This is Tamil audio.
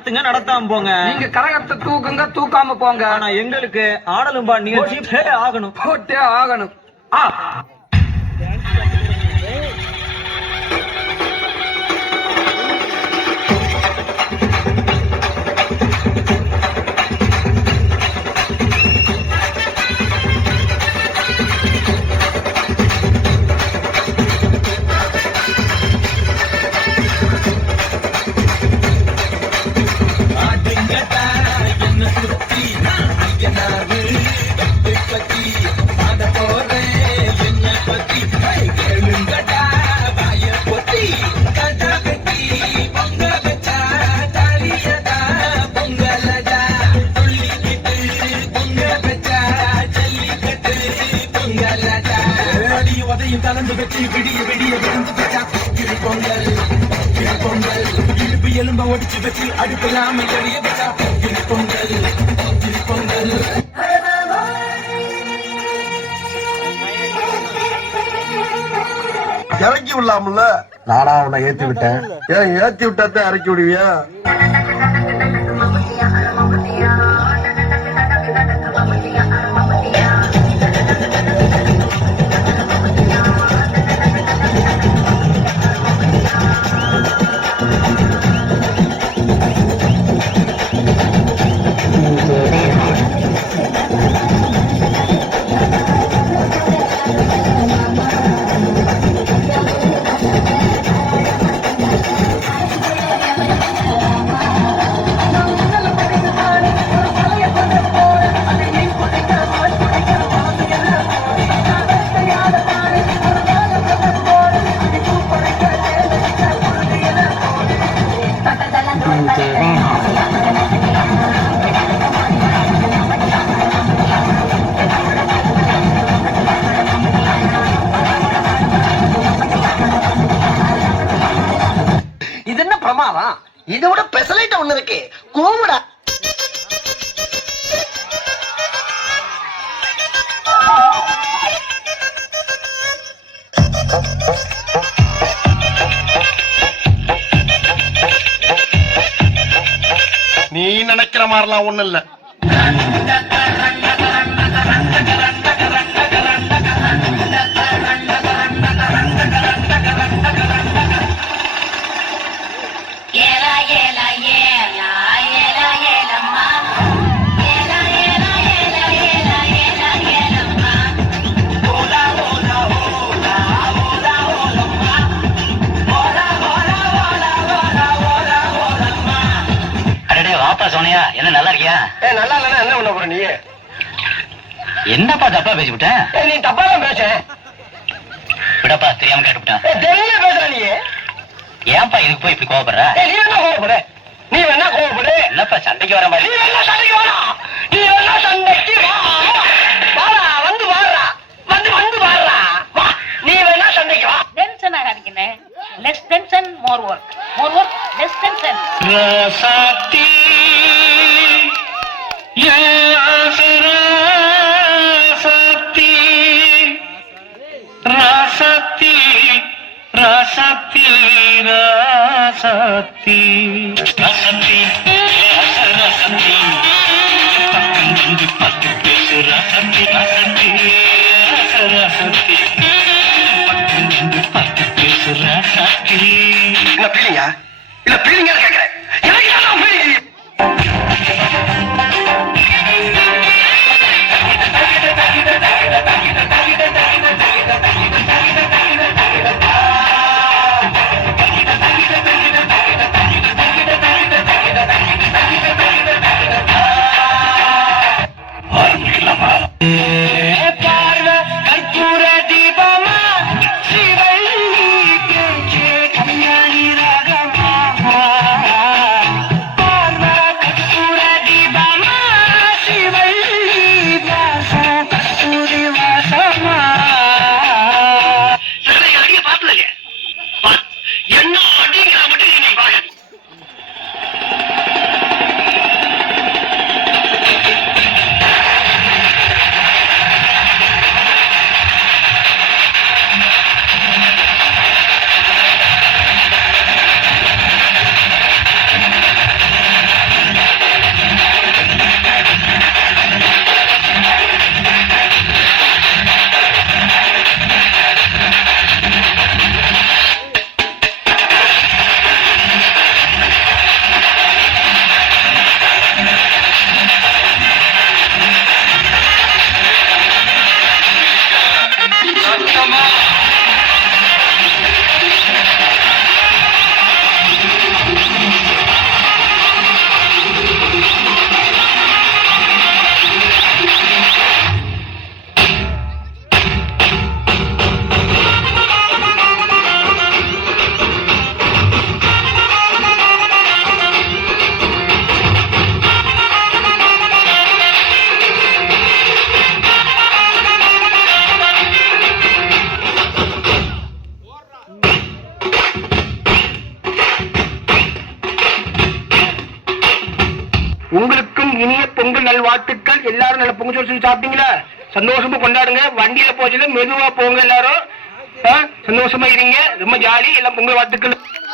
நடத்துங்க, நடத்தாம போங்க. நீங்க கரகத்தை தூக்குங்க, தூக்காம போங்க. ஆனா எங்களுக்கு ஆடலும் நிகழ்ச்சி ஆகணும், போட்டே ஆகணும். கலந்து வச்சு விடிய விடிய விழுந்து வச்சா கிளி பொங்கல், கிளி பொங்கல். இழுப்பு எலும்ப ஒடிச்சு வச்சு அடுப்பில்லாம எரிய வச்சா கிளி பொங்கல், கிளி பொங்கல். இறக்கி விடலாம்ல. நானா உன்னை ஏத்தி விட்டேன். ஏன் ஏத்தி விட்டாத்தான் இறக்கி விடுவியா? இது என்ன பிரமாதம்? இதை விட பெசலைட் ஒண்ணு இருக்கு, கூமுடா. நீ நினைக்கிற மாதிரிலாம் ஒண்ணு இல்ல. சோனியா, என்ன நல்லா இருக்கியா? நல்லா இல்லன்னா என்ன பண்ண போற நீ? என்னப்பா தப்பா பேசிவிட்டேன்? நீ தப்பா தான் பேச. விடப்பா, தெரியாம கேட்டுவிட்டேன். தெரிய பேசுற நீ. ஏன்பா இதுக்கு போய் இப்படி கோவப்படுற? நீ வேணா கோவப்படு, நீ வேணா கோவப்படு. இல்லப்பா, சண்டைக்கு வர மாதிரி. நீ வேணா சண்டைக்கு வா, நீ வேணா சண்டைக்கு வா. வாடா, வந்து வாடுறா, வந்து வந்து வாடுறா, வா. நீ வேணா சண்டைக்கு வா. டென்ஷன் ஆகாதீங்கண்ணே. Less tension, more work. More work, less tension. ராசாத்தி ராசாத்தி ராசாத்தி ராசாத்தி ராசாத்தி ராசாத்தி பக்கம் வந்து பார்த்து பேசு ராசாத்தி ராசாத்தி ராசாத்தி பக்கம் வந்து பார்த்து பேசு ராசாத்தி. இல்ல பீலிங்கா, இல்ல பீலிங்கா கேக்குறேன். எனக்கு தான் பீலிங். உங்களுக்கும் இனிய பொங்கல் நல்வாழ்த்துக்கள். எல்லாரும் நல்ல பொங்கல் சொல்லி சாப்பிட்டீங்களா? சந்தோஷமா கொண்டாடுங்க. வண்டியில போச்சுல மெதுவா போங்க எல்லாரும். சந்தோஷமா இருங்க. ரொம்ப ஜாலி. எல்லாம் பொங்கல் வாழ்த்துக்கள்.